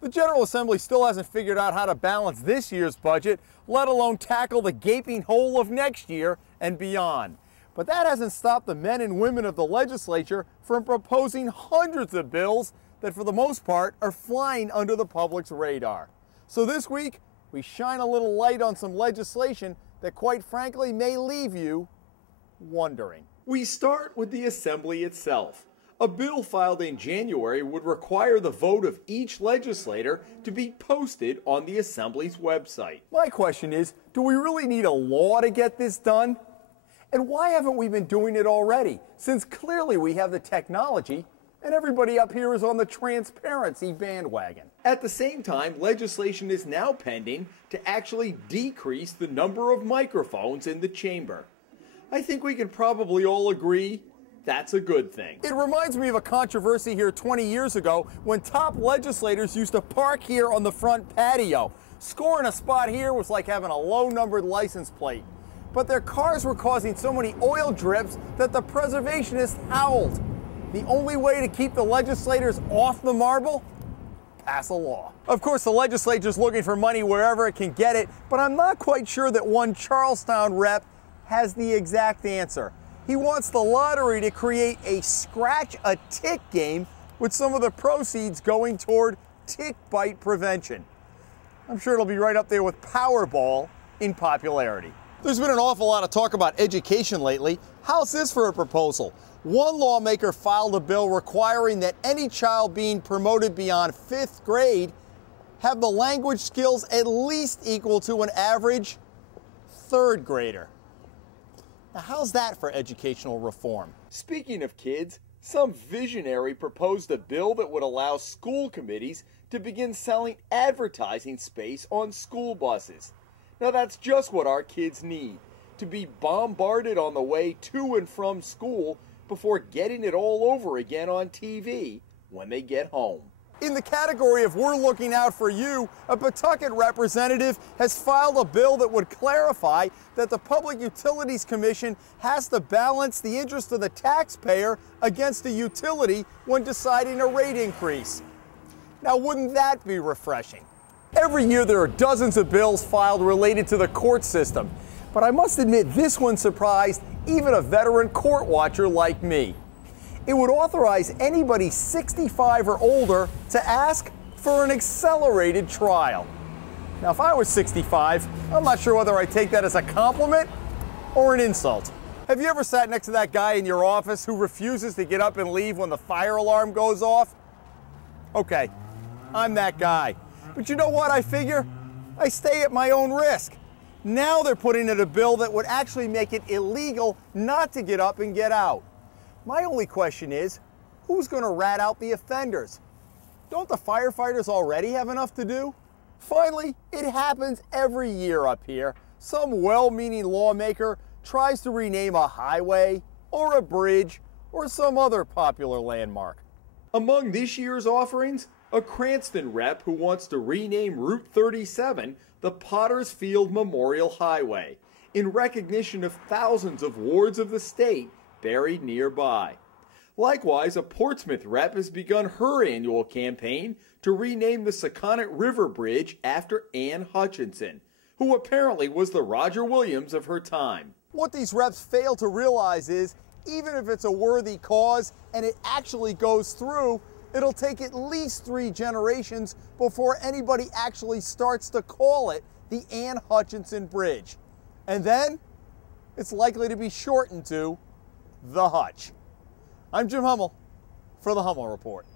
The General Assembly still hasn't figured out how to balance this year's budget, let alone tackle the gaping hole of next year and beyond. But that hasn't stopped the men and women of the legislature from proposing hundreds of bills that for the most part are flying under the public's radar. So this week, we shine a little light on some legislation that quite frankly may leave you wondering. We start with the Assembly itself. A bill filed in January would require the vote of each legislator to be posted on the Assembly's website. My question is, do we really need a law to get this done? And why haven't we been doing it already, since clearly we have the technology and everybody up here is on the transparency bandwagon? At the same time, legislation is now pending to actually decrease the number of microphones in the chamber. I think we can probably all agree that's a good thing. It reminds me of a controversy here 20 years ago when top legislators used to park here on the front patio. Scoring a spot here was like having a low-numbered license plate. But their cars were causing so many oil drips that the preservationists howled. The only way to keep the legislators off the marble? Pass a law. Of course, the legislature's looking for money wherever it can get it, but I'm not quite sure that one Charlestown rep has the exact answer. He wants the lottery to create a scratch-a-tick game with some of the proceeds going toward tick bite prevention. I'm sure it'll be right up there with Powerball in popularity. There's been an awful lot of talk about education lately. How's this for a proposal? One lawmaker filed a bill requiring that any child being promoted beyond 5th grade have the language skills at least equal to an average 3rd grader. Now, how's that for educational reform? Speaking of kids, some visionary proposed a bill that would allow school committees to begin selling advertising space on school buses. Now, that's just what our kids need, to be bombarded on the way to and from school before getting it all over again on TV when they get home. In the category of we're looking out for you, a Pawtucket representative has filed a bill that would clarify that the Public Utilities Commission has to balance the interest of the taxpayer against a utility when deciding a rate increase. Now, wouldn't that be refreshing? Every year there are dozens of bills filed related to the court system, but I must admit this one surprised even a veteran court watcher like me. It would authorize anybody 65 or older to ask for an accelerated trial. Now, if I was 65, I'm not sure whether I'd take that as a compliment or an insult. Have you ever sat next to that guy in your office who refuses to get up and leave when the fire alarm goes off? Okay, I'm that guy. But you know what I figure? I stay at my own risk. Now they're putting in a bill that would actually make it illegal not to get up and get out. My only question is, who's going to rat out the offenders? Don't the firefighters already have enough to do? Finally, it happens every year up here. Some well-meaning lawmaker tries to rename a highway or a bridge or some other popular landmark. Among this year's offerings, a Cranston rep who wants to rename Route 37 the Potter's Field Memorial Highway in recognition of thousands of wards of the state buried nearby. Likewise, a Portsmouth rep has begun her annual campaign to rename the Saconnet River Bridge after Anne Hutchinson, who apparently was the Roger Williams of her time. What these reps fail to realize is, even if it's a worthy cause and it actually goes through, it'll take at least 3 generations before anybody actually starts to call it the Anne Hutchinson Bridge. And then, it's likely to be shortened to the Hutch. I'm Jim Hummel for the Hummel Report.